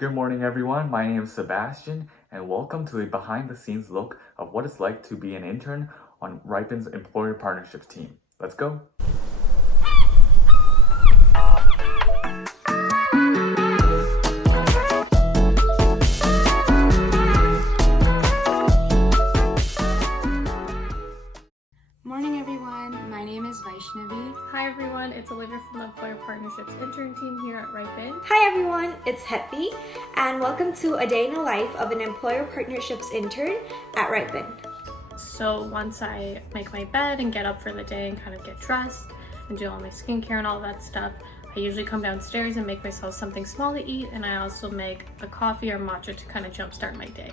Good morning, everyone. My name is Sabastian, and welcome to a behind-the-scenes look of what it's like to be an intern on Riipen's Employer Partnerships team. Let's go. Morning everyone, my name is Vaishnavi. Hi everyone, it's Olivia from the Employer Partnerships intern team here at Riipen. Hi everyone, it's Hetvi, and welcome to a day in the life of an Employer Partnerships intern at Riipen. So once I make my bed and get up for the day and kind of get dressed and do all my skincare and all that stuff, I usually come downstairs and make myself something small to eat, and I also make a coffee or matcha to kind of jumpstart my day.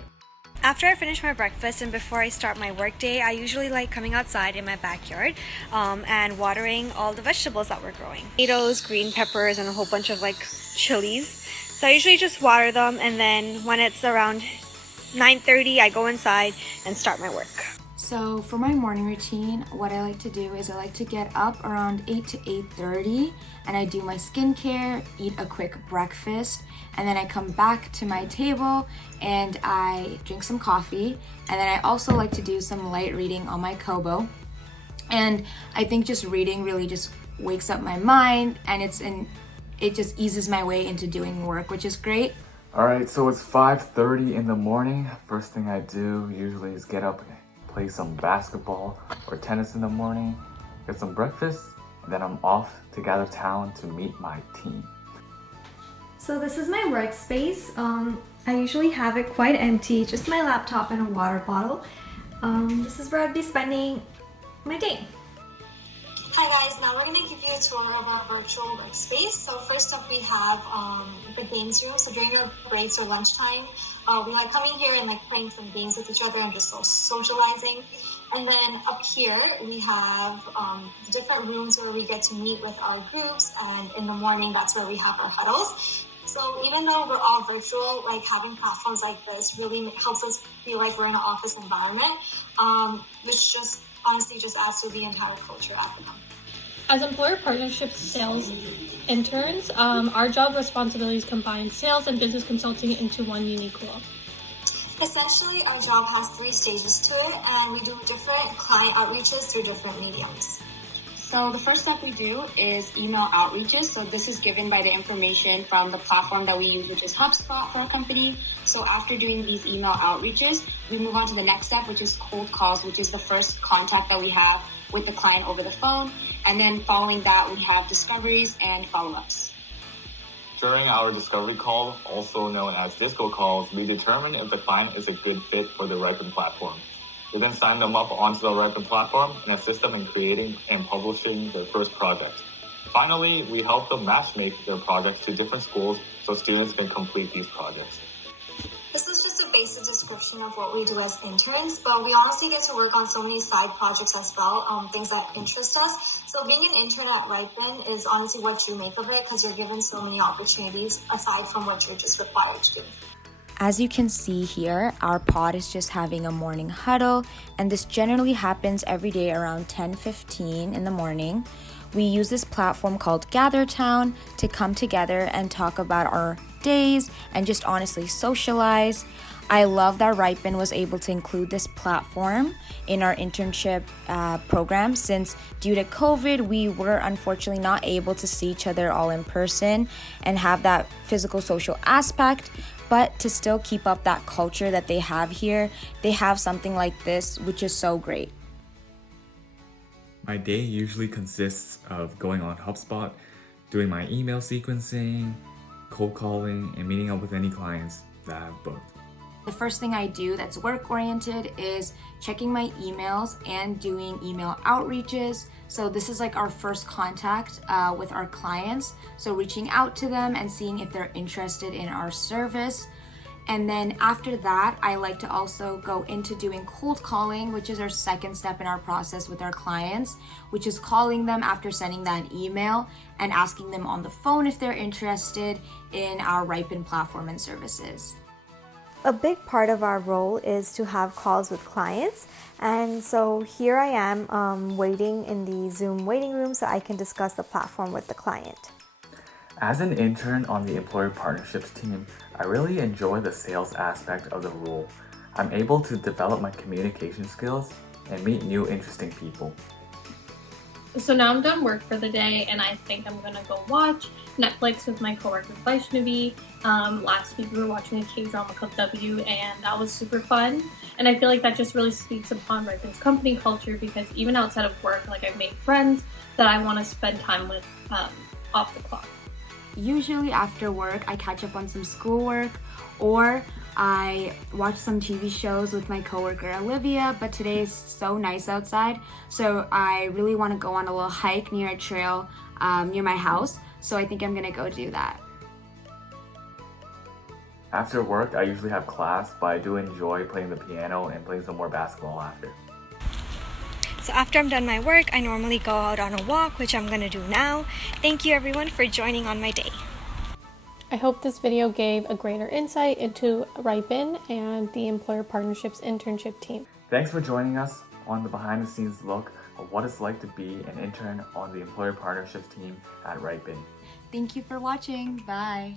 After I finish my breakfast and before I start my work day, I usually like coming outside in my backyard and watering all the vegetables that we're growing. Tomatoes, green peppers, and a whole bunch of chilies. So I usually just water them, and then when it's around 9:30, I go inside and start my work. So for my morning routine, what I like to do is I like to get up around 8 to 8:30 and I do my skincare, eat a quick breakfast, and then I come back to my table and I drink some coffee, and then I also like to do some light reading on my Kobo. And I think just reading really just wakes up my mind, and it just eases my way into doing work, which is great. All right, so it's 5:30 in the morning. First thing I do usually is get up, play some basketball or tennis in the morning, get some breakfast, and then I'm off to gather town to meet my team. So this is my workspace. I usually have it quite empty, just my laptop and a water bottle. This is where I'd be spending my day. Hi guys, now we're going to give you a tour of our virtual workspace. So first up we have the games room. So during our breaks or lunchtime, we like coming here and playing some games with each other and just socializing. And then up here we have the different rooms where we get to meet with our groups, and in the morning that's where we have our huddles. So even though we're all virtual, having platforms like this really helps us feel like we're in an office environment, which just honestly just adds to the entire culture at the company. As Employer Partnerships sales interns, our job responsibilities combine sales and business consulting into one unique role. Essentially, our job has 3 stages to it, and we do different client outreaches through different mediums. So the first step we do is email outreaches. So this is given by the information from the platform that we use, which is HubSpot for our company. So after doing these email outreaches, we move on to the next step, which is cold calls, which is the first contact that we have with the client over the phone. And then following that, we have discoveries and follow-ups. During our discovery call, also known as disco calls, we determine if the client is a good fit for the Riipen platform. We then sign them up onto the Riipen platform and assist them in creating and publishing their first project. Finally, we help them matchmake their projects to different schools so students can complete these projects. This is just a basic description of what we do as interns, but we honestly get to work on so many side projects as well, things that interest us. So being an intern at Riipen is honestly what you make of it, because you're given so many opportunities aside from what you're just required to do. As you can see here, our pod is just having a morning huddle, and this generally happens every day around 10:15 in the morning. We use this platform called Gather Town to come together and talk about our days and just honestly socialize. I love that Riipen was able to include this platform in our internship program, since due to COVID, we were unfortunately not able to see each other all in person and have that physical social aspect. But to still keep up that culture that they have here, they have something like this, which is so great. My day usually consists of going on HubSpot, doing my email sequencing, cold calling, and meeting up with any clients that I've booked. The first thing I do that's work-oriented is checking my emails and doing email outreaches. So this is our first contact with our clients. So reaching out to them and seeing if they're interested in our service. And then after that, I like to also go into doing cold calling, which is our second step in our process with our clients, which is calling them after sending that email and asking them on the phone if they're interested in our Riipen platform and services. A big part of our role is to have calls with clients, and so here I am waiting in the Zoom waiting room so I can discuss the platform with the client. As an intern on the employer partnerships team, I really enjoy the sales aspect of the role. I'm able to develop my communication skills and meet new interesting people. So now I'm done work for the day and I think I'm gonna go watch Netflix with my coworker Vaishnavi. Last week we were watching a K-drama called W and that was super fun. And I feel like that just really speaks upon Riipen's company culture because even outside of work, like I've made friends that I want to spend time with off the clock. Usually after work, I catch up on some schoolwork or I watch some TV shows with my coworker Olivia, but today is so nice outside, so I really want to go on a little hike near a trail near my house, so I think I'm gonna go do that. After work, I usually have class, but I do enjoy playing the piano and playing some more basketball after. So after I'm done my work, I normally go out on a walk, which I'm gonna do now. Thank you everyone for joining on my day. I hope this video gave a greater insight into Riipen and the Employer Partnerships internship team. Thanks for joining us on the behind the scenes look of what it's like to be an intern on the employer partnerships team at Riipen. Thank you for watching. Bye.